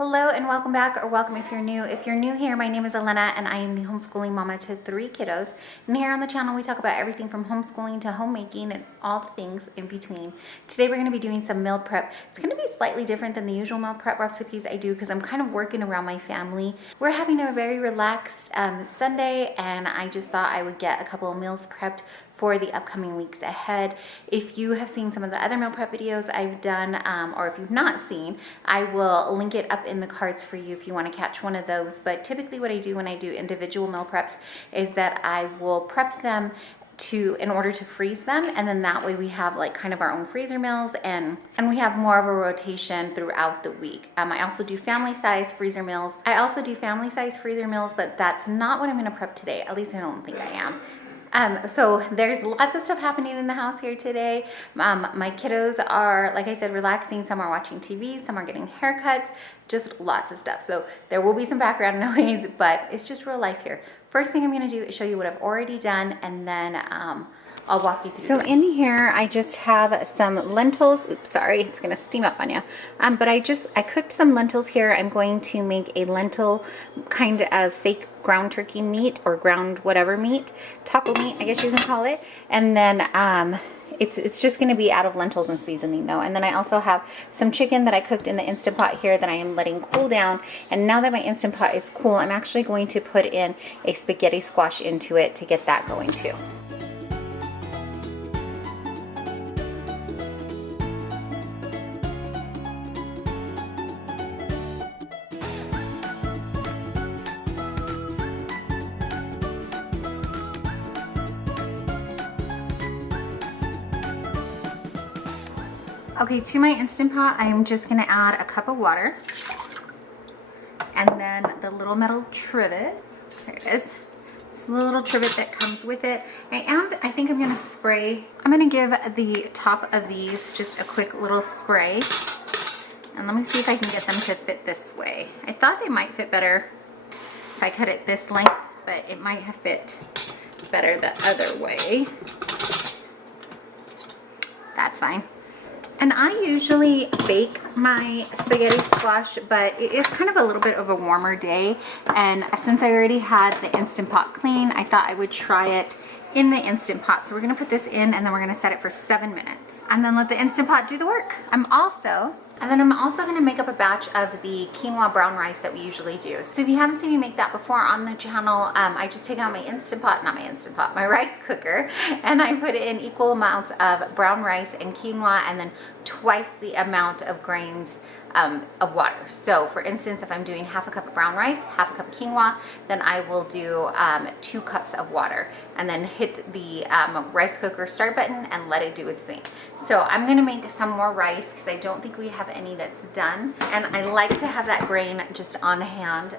Hello and welcome back, or welcome if you're new. If you're new here, my name is Elena and I am the homeschooling mama to 3 kiddos. And here on the channel we talk about everything from homeschooling to homemaking and all the things in between. Today we're going to be doing some meal prep. It's going to be slightly different than the usual meal prep recipes I do because I'm kind of working around my family. We're having a very relaxed Sunday, and I just thought I would get a couple of meals prepped for the upcoming weeks ahead. If you have seen some of the other meal prep videos I've done, or if you've not seen, I will link it up in the cards for you if you want to catch one of those. But typically what I do when I do individual meal preps is that I will prep them in order to freeze them, and then that way we have like kind of our own freezer meals, and we have more of a rotation throughout the week. I also do family size freezer meals. But that's not what I'm going to prep today. At least I don't think I am. So there's lots of stuff happening in the house here today. My kiddos are, like I said, relaxing. Some are watching TV, some are getting haircuts, just lots of stuff. So there will be some background noise, but it's just real life here. First thing I'm going to do is show you what I've already done, and then I'll walk you through. So in here, I just have some lentils. Oops, sorry, it's gonna steam up on you. But I cooked some lentils here. I'm going to make a lentil kind of fake ground turkey meat, or ground whatever meat, taco meat, I guess you can call it. And then it's just gonna be out of lentils and seasoning though. And then I also have some chicken that I cooked in the Instant Pot here that I am letting cool down. And now that my Instant Pot is cool, I'm actually going to put in a spaghetti squash into it to get that going too. Okay, to my Instant Pot, I am just gonna add a cup of water, and then the little metal trivet. There it is. It's the little trivet that comes with it. I think I'm gonna give the top of these just a quick little spray. And let me see if I can get them to fit this way. I thought they might fit better if I cut it this length, but it might have fit better the other way. That's fine. And I usually bake my spaghetti squash, but it is kind of a little bit of a warmer day. And since I already had the Instant Pot clean, I thought I would try it in the Instant Pot. So we're gonna put this in, and then we're gonna set it for 7 minutes. And then let the Instant Pot do the work. I'm also gonna make up a batch of the quinoa brown rice that we usually do. So if you haven't seen me make that before on the channel, I just take out my rice cooker, and I put in equal amounts of brown rice and quinoa, and then twice the amount of grains of water. So for instance, if I'm doing half a cup of brown rice, half a cup of quinoa, then I will do 2 cups of water, and then hit the rice cooker start button and let it do its thing. So I'm gonna make some more rice because I don't think we have any that's done, and I like to have that grain just on hand,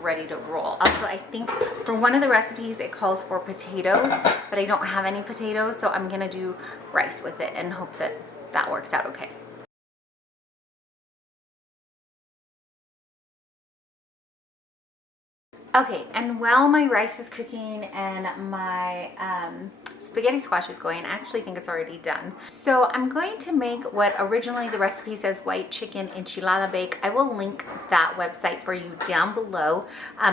ready to roll. Also, I think for one of the recipes it calls for potatoes, but I don't have any potatoes, so I'm gonna do rice with it and hope that that works out okay. Okay, and while my rice is cooking and my spaghetti squash is going, I actually think it's already done. So I'm going to make what originally the recipe says white chicken enchilada bake. I will link that website for you down below.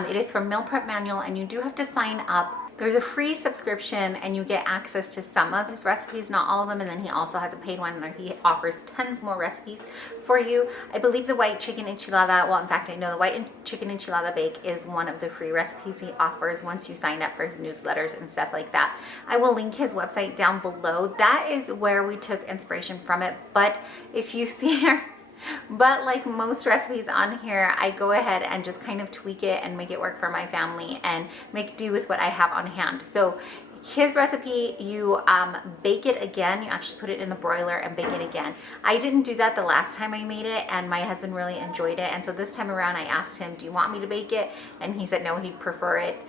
It is from Meal Prep Manual, and you do have to sign up. There's a free subscription and you get access to some of his recipes, not all of them, and then he also has a paid one where he offers tons more recipes for you. I believe the white chicken enchilada, well, in fact, I know the white chicken enchilada bake is one of the free recipes he offers once you sign up for his newsletters and stuff like that. I will link his website down below. That is where we took inspiration from it, but if you see here, but like most recipes on here, I go ahead and just kind of tweak it and make it work for my family and make do with what I have on hand. So his recipe, you bake it again. You actually put it in the broiler and bake it again. I didn't do that the last time I made it, and my husband really enjoyed it. And so this time around I asked him, do you want me to bake it? And he said no, he'd prefer it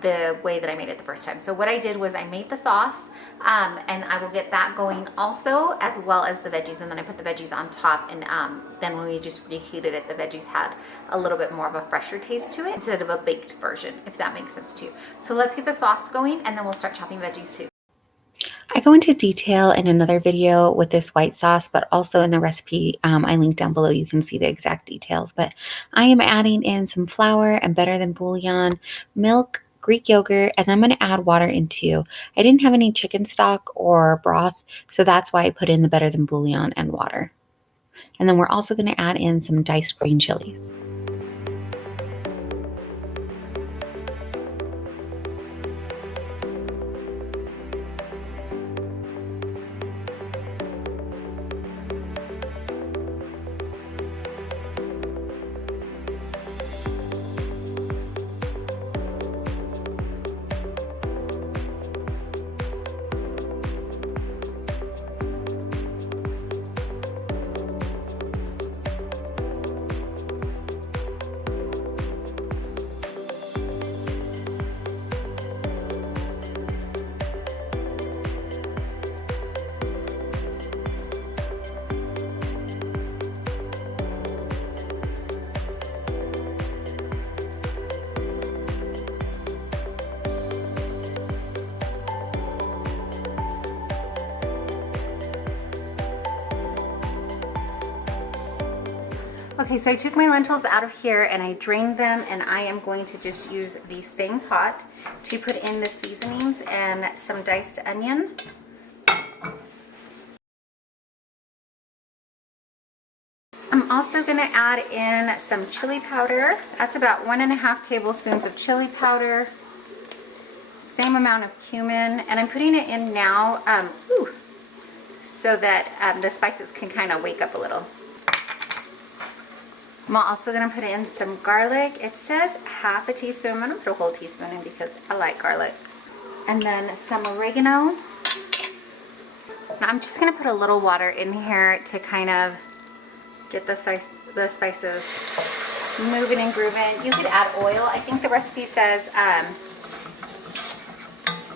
the way that I made it the first time. So what I did was I made the sauce, and I will get that going also, as well as the veggies, and then I put the veggies on top, and then when we just reheated it, the veggies had a little bit more of a fresher taste to it instead of a baked version, if that makes sense to you. So let's get the sauce going, and then we'll start chopping veggies too. I go into detail in another video with this white sauce, but also in the recipe I linked down below, you can see the exact details. But I am adding in some flour and better than bouillon, milk, Greek yogurt, and I'm going to add water in too. I didn't have any chicken stock or broth, so that's why I put in the better than bouillon and water. And then we're also going to add in some diced green chilies. Okay, so I took my lentils out of here and I drained them, and I am going to just use the same pot to put in the seasonings and some diced onion. I'm also going to add in some chili powder. That's about 1.5 tablespoons of chili powder, same amount of cumin, and I'm putting it in now so that the spices can kind of wake up a little. I'm also going to put in some garlic. It says half a teaspoon. I'm going to put a whole teaspoon in because I like garlic. And then some oregano. Now I'm just going to put a little water in here to kind of get the spices moving and grooving. You could add oil. I think the recipe says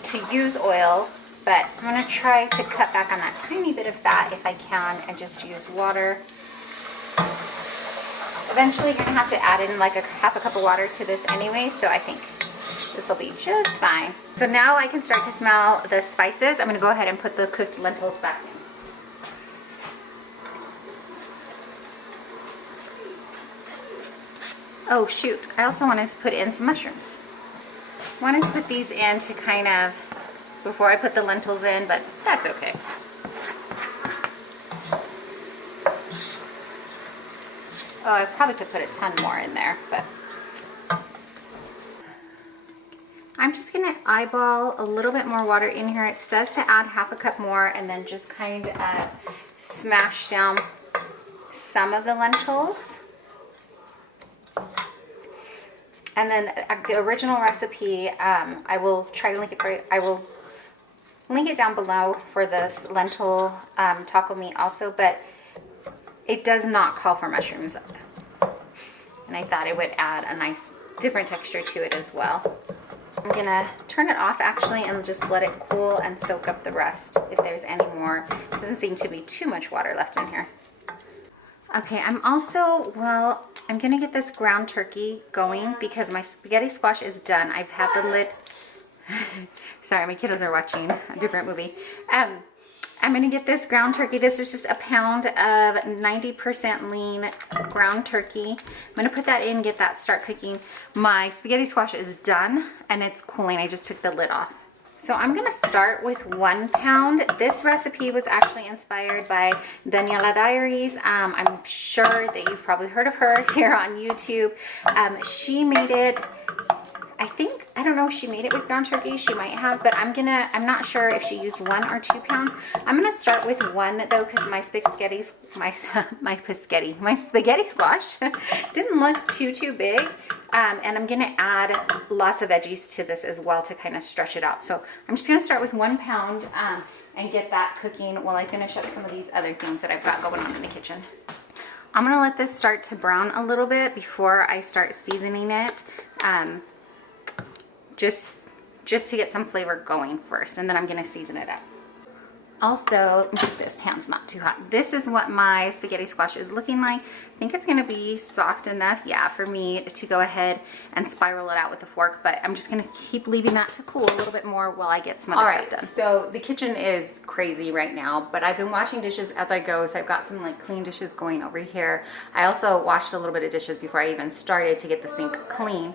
to use oil, but I'm going to try to cut back on that tiny bit of fat if I can and just use water. Eventually you're going to have to add in like half a cup of water to this anyway, so I think this will be just fine. So now I can start to smell the spices. I'm going to go ahead and put the cooked lentils back in. Oh shoot, I also wanted to put in some mushrooms. Wanted to put these in to kind of, before I put the lentils in, but that's okay. Oh, I probably could put a ton more in there, but I'm just gonna eyeball a little bit more water in here. It says to add half a cup more and then just kind of smash down some of the lentils. And then the original recipe, I will try to link it for you. I will link it down below for this lentil taco meat also, but it does not call for mushrooms. And I thought it would add a nice different texture to it as well. I'm gonna turn it off actually and just let it cool and soak up the rest if there's any more. Doesn't seem to be too much water left in here. Okay, I'm also, well, I'm gonna get this ground turkey going because my spaghetti squash is done. I've had the lid, sorry, my kiddos are watching a different movie. I'm gonna get this ground turkey. This is just a pound of 90% lean ground turkey. I'm gonna put that in, get that start cooking. My spaghetti squash is done and it's cooling. I just took the lid off. So I'm gonna start with 1 pound. This recipe was actually inspired by Daniela Diaries. I'm sure that you've probably heard of her here on YouTube. She made it, I don't know if she made it with ground turkey, she might have, but I'm not sure if she used 1 or 2 pounds. I'm gonna start with 1 though, because my spaghetti squash didn't look too big. And I'm gonna add lots of veggies to this as well to kind of stretch it out. So I'm just gonna start with 1 pound and get that cooking while I finish up some of these other things that I've got going on in the kitchen. I'm gonna let this start to brown a little bit before I start seasoning it. Just to get some flavor going first, and then I'm gonna season it up. Also, let me see if this pan's not too hot. This is what my spaghetti squash is looking like. I think it's gonna be soft enough, yeah, for me to go ahead and spiral it out with a fork, but I'm just gonna keep leaving that to cool a little bit more while I get some other stuff done. So the kitchen is crazy right now, but I've been washing dishes as I go, so I've got some like clean dishes going over here. I also washed a little bit of dishes before I even started to get the sink clean.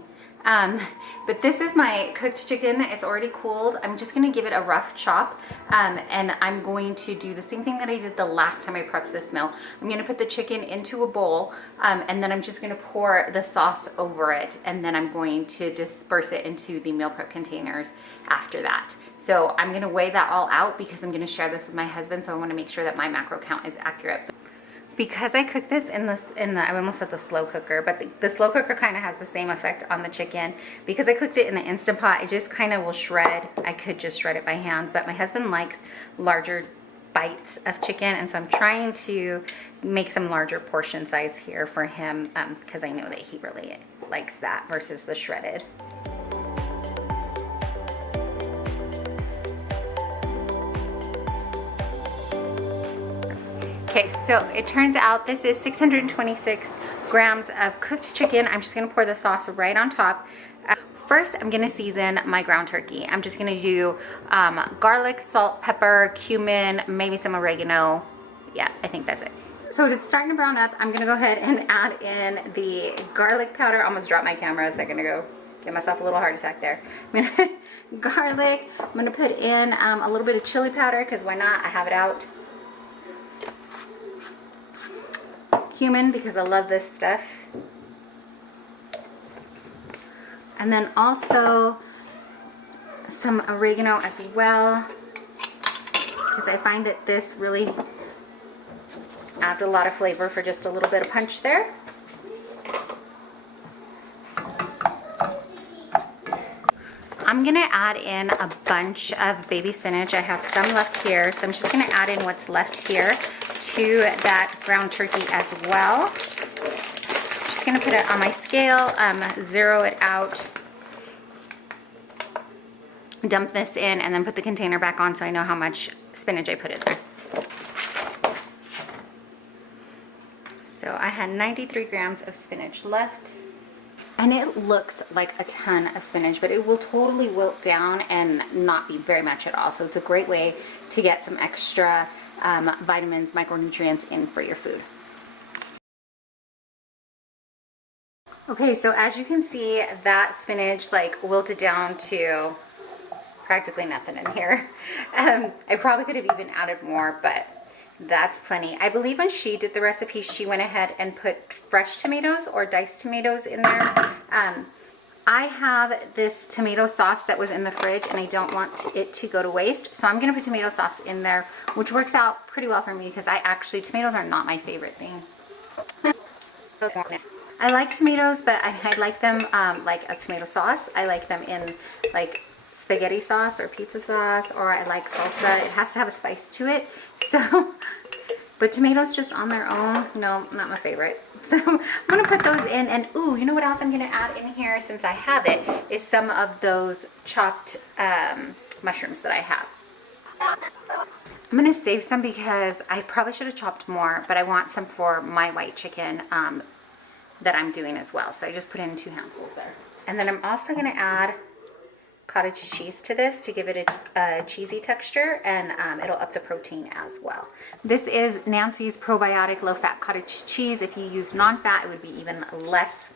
But this is my cooked chicken. It's already cooled. I'm just gonna give it a rough chop, and I'm going to do the same thing that I did the last time I prepped this meal. I'm gonna put the chicken into a bowl, and then I'm just gonna pour the sauce over it, and then I'm going to disperse it into the meal prep containers after that. So I'm gonna weigh that all out because I'm gonna share this with my husband, so I wanna make sure that my macro count is accurate. Because I cooked this in the I almost said the slow cooker, but the slow cooker kind of has the same effect on the chicken. Because I cooked it in the Instant Pot, it just kind of will shred. I could just shred it by hand, but my husband likes larger bites of chicken, and so I'm trying to make some larger portion size here for him, because I know that he really likes that versus the shredded. Okay, so it turns out this is 626 grams of cooked chicken. I'm just gonna pour the sauce right on top. First, I'm gonna season my ground turkey. I'm just gonna do garlic, salt, pepper, cumin, maybe some oregano. Yeah, I think that's it. So it's starting to brown up. I'm gonna go ahead and add in the garlic powder. I almost dropped my camera a second ago. Give myself a little heart attack there. I'm gonna garlic. I'm gonna put in a little bit of chili powder, because why not? I have it out. Cumin, because I love this stuff. And then also some oregano as well, because I find that this really adds a lot of flavor for just a little bit of punch there. I'm gonna add in a bunch of baby spinach. I have some left here, so I'm just gonna add in what's left here to that ground turkey as well. Just gonna put it on my scale, zero it out, dump this in, and then put the container back on so I know how much spinach I put in there. So I had 93 grams of spinach left. And it looks like a ton of spinach, but it will totally wilt down and not be very much at all. So it's a great way to get some extra vitamins, micronutrients in for your food. Okay, so as you can see, that spinach like wilted down to practically nothing in here. I probably could have even added more, but that's plenty. I believe when she did the recipe, she went ahead and put fresh tomatoes or diced tomatoes in there. I have this tomato sauce that was in the fridge, and I don't want it to go to waste, so I'm gonna put tomato sauce in there, which works out pretty well for me because tomatoes are not my favorite thing. I like tomatoes, but I like them like a tomato sauce. I like them in like spaghetti sauce or pizza sauce, or I like salsa. It has to have a spice to it. So, but tomatoes just on their own, no, not my favorite. So I'm gonna put those in, and ooh, you know what else I'm gonna add in here since I have it, is some of those chopped mushrooms that I have. I'm gonna save some because I probably should have chopped more, but I want some for my white chicken that I'm doing as well. So I just put in 2 handfuls there. And then I'm also gonna add cottage cheese to this to give it a cheesy texture, and it'll up the protein as well. This is Nancy's probiotic low-fat cottage cheese. If you use non-fat, it would be even less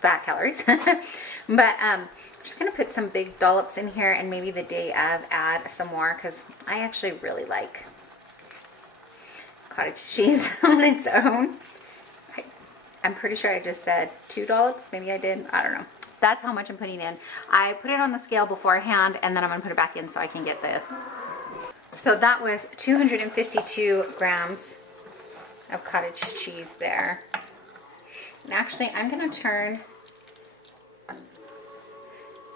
fat calories. But I'm just gonna put some big dollops in here, and maybe the day of add some more, because I actually really like cottage cheese on its own. I'm pretty sure I just said 2 dollops, maybe I did, I don't know. That's how much I'm putting in. I put it on the scale beforehand, and then I'm gonna put it back in so I can get the... So that was 252 grams of cottage cheese there. And actually, I'm gonna turn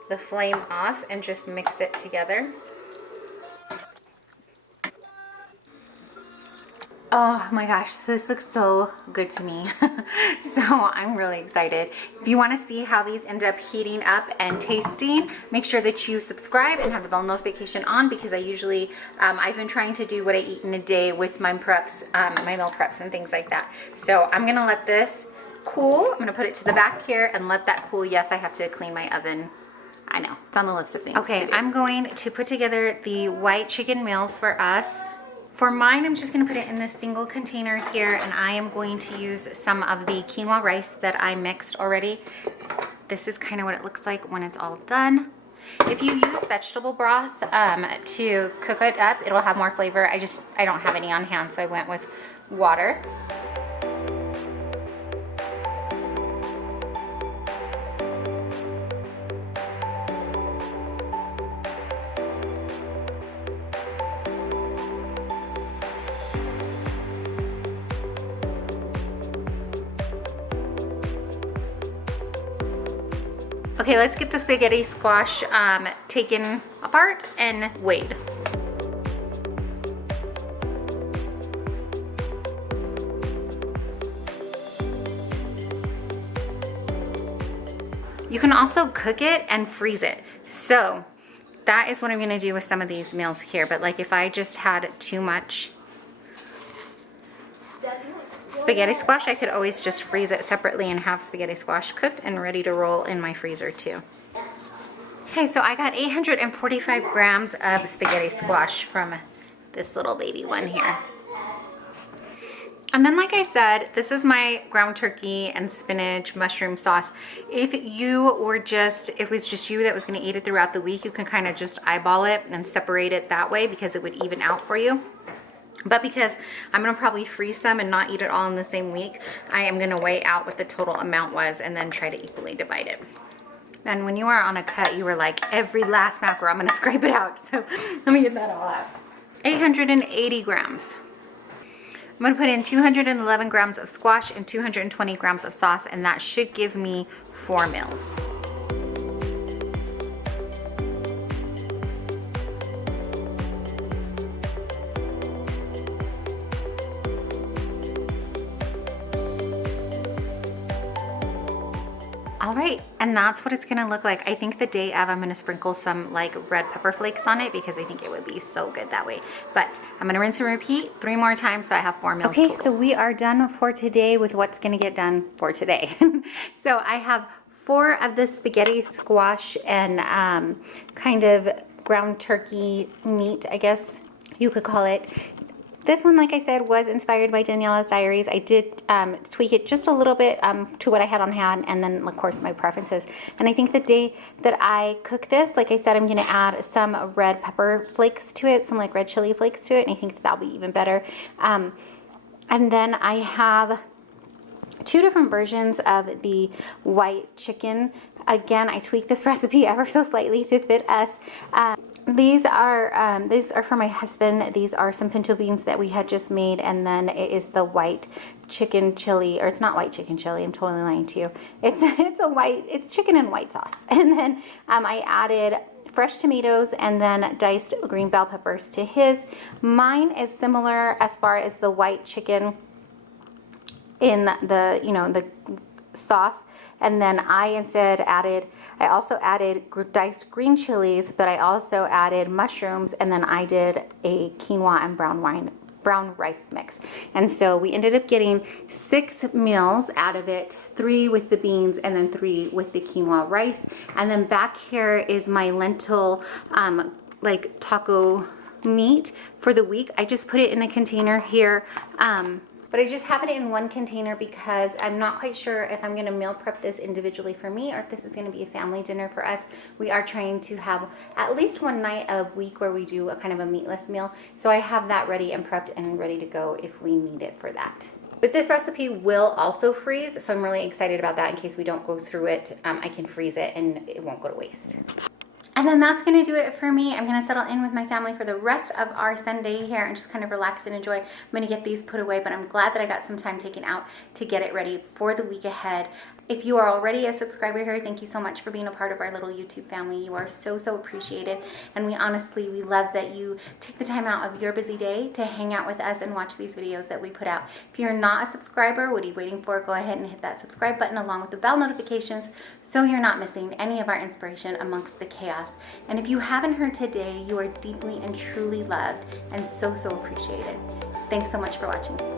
the flame off and just mix it together. Oh my gosh, this looks so good to me. So I'm really excited. If you want to see how these end up heating up and tasting, make sure that you subscribe and have the bell notification on, because I usually, I've been trying to do what I eat in a day with my preps, my meal preps and things like that. So I'm gonna let this cool. I'm gonna put it to the back here and let that cool. Yes, I have to clean my oven. I know, it's on the list of things. Okay, I'm going to put together the white chicken meals for us. For mine, I'm just gonna put it in this single container here, and I am going to use some of the quinoa rice that I mixed already. This is kind of what it looks like when it's all done. If you use vegetable broth to cook it up, it'll have more flavor. I don't have any on hand, so I went with water. Okay, let's get the spaghetti squash taken apart and weighed. You can also cook it and freeze it. So that is what I'm gonna do with some of these meals here. But like if I just had too much spaghetti squash, I could always just freeze it separately and have spaghetti squash cooked and ready to roll in my freezer too. Okay, so I got 845 grams of spaghetti squash from this little baby one here. And then, like I said, this is my ground turkey and spinach mushroom sauce. If you were if it was just you that was gonna eat it throughout the week, you can kind of just eyeball it and separate it that way, because it would even out for you. But because I'm gonna probably freeze some and not eat it all in the same week, I am gonna weigh out what the total amount was and then try to equally divide it. And when you are on a cut, you were like, every last macro, I'm gonna scrape it out. So let me get that all out. 880 grams. I'm gonna put in 211 grams of squash and 220 grams of sauce, and that should give me 4 meals. All right, and that's what it's gonna look like. I think the day of, I'm gonna sprinkle some like red pepper flakes on it, because I think it would be so good that way. But I'm gonna rinse and repeat 3 more times, so I have 4 meals total. Okay, so we are done for today with what's gonna get done for today. So I have 4 of the spaghetti squash and kind of ground turkey meat, I guess you could call it. This one, like I said, was inspired by Daniela's Diaries. I did tweak it just a little bit to what I had on hand, and then, of course, my preferences. And I think the day that I cook this, like I said, I'm going to add some red pepper flakes to it, some like red chili flakes to it, and I think that'll be even better. And then I have 2 different versions of the white chicken. Again, I tweaked this recipe ever so slightly to fit us. These are for my husband. These are some pinto beans that we had just made, and then it is the white chicken chili, or it's not white chicken chili, I'm totally lying to you. It's chicken and white sauce. And then I added fresh tomatoes and then diced green bell peppers to his. Mine is similar as far as the white chicken in the sauce. And then I also added diced green chilies, but I also added mushrooms, and then I did a quinoa and brown rice mix. And so we ended up getting 6 meals out of it, 3 with the beans and then 3 with the quinoa rice. And then back here is my lentil like taco meat for the week. I just put it in a container here. But I just have it in one container because I'm not quite sure if I'm gonna meal prep this individually for me or if this is gonna be a family dinner for us. We are trying to have at least one night a week where we do a kind of a meatless meal. So I have that ready and prepped and ready to go if we need it for that. But this recipe will also freeze, so I'm really excited about that in case we don't go through it. I can freeze it and it won't go to waste. And then that's gonna do it for me. I'm gonna settle in with my family for the rest of our Sunday here and just kind of relax and enjoy. I'm gonna get these put away, but I'm glad that I got some time taken out to get it ready for the week ahead. If you are already a subscriber here, thank you so much for being a part of our little YouTube family. You are so appreciated. And we love that you take the time out of your busy day to hang out with us and watch these videos that we put out. If you're not a subscriber, what are you waiting for? Go ahead and hit that subscribe button along with the bell notifications so you're not missing any of our inspiration amongst the chaos. And if you haven't heard today, you are deeply and truly loved and so appreciated. Thanks so much for watching.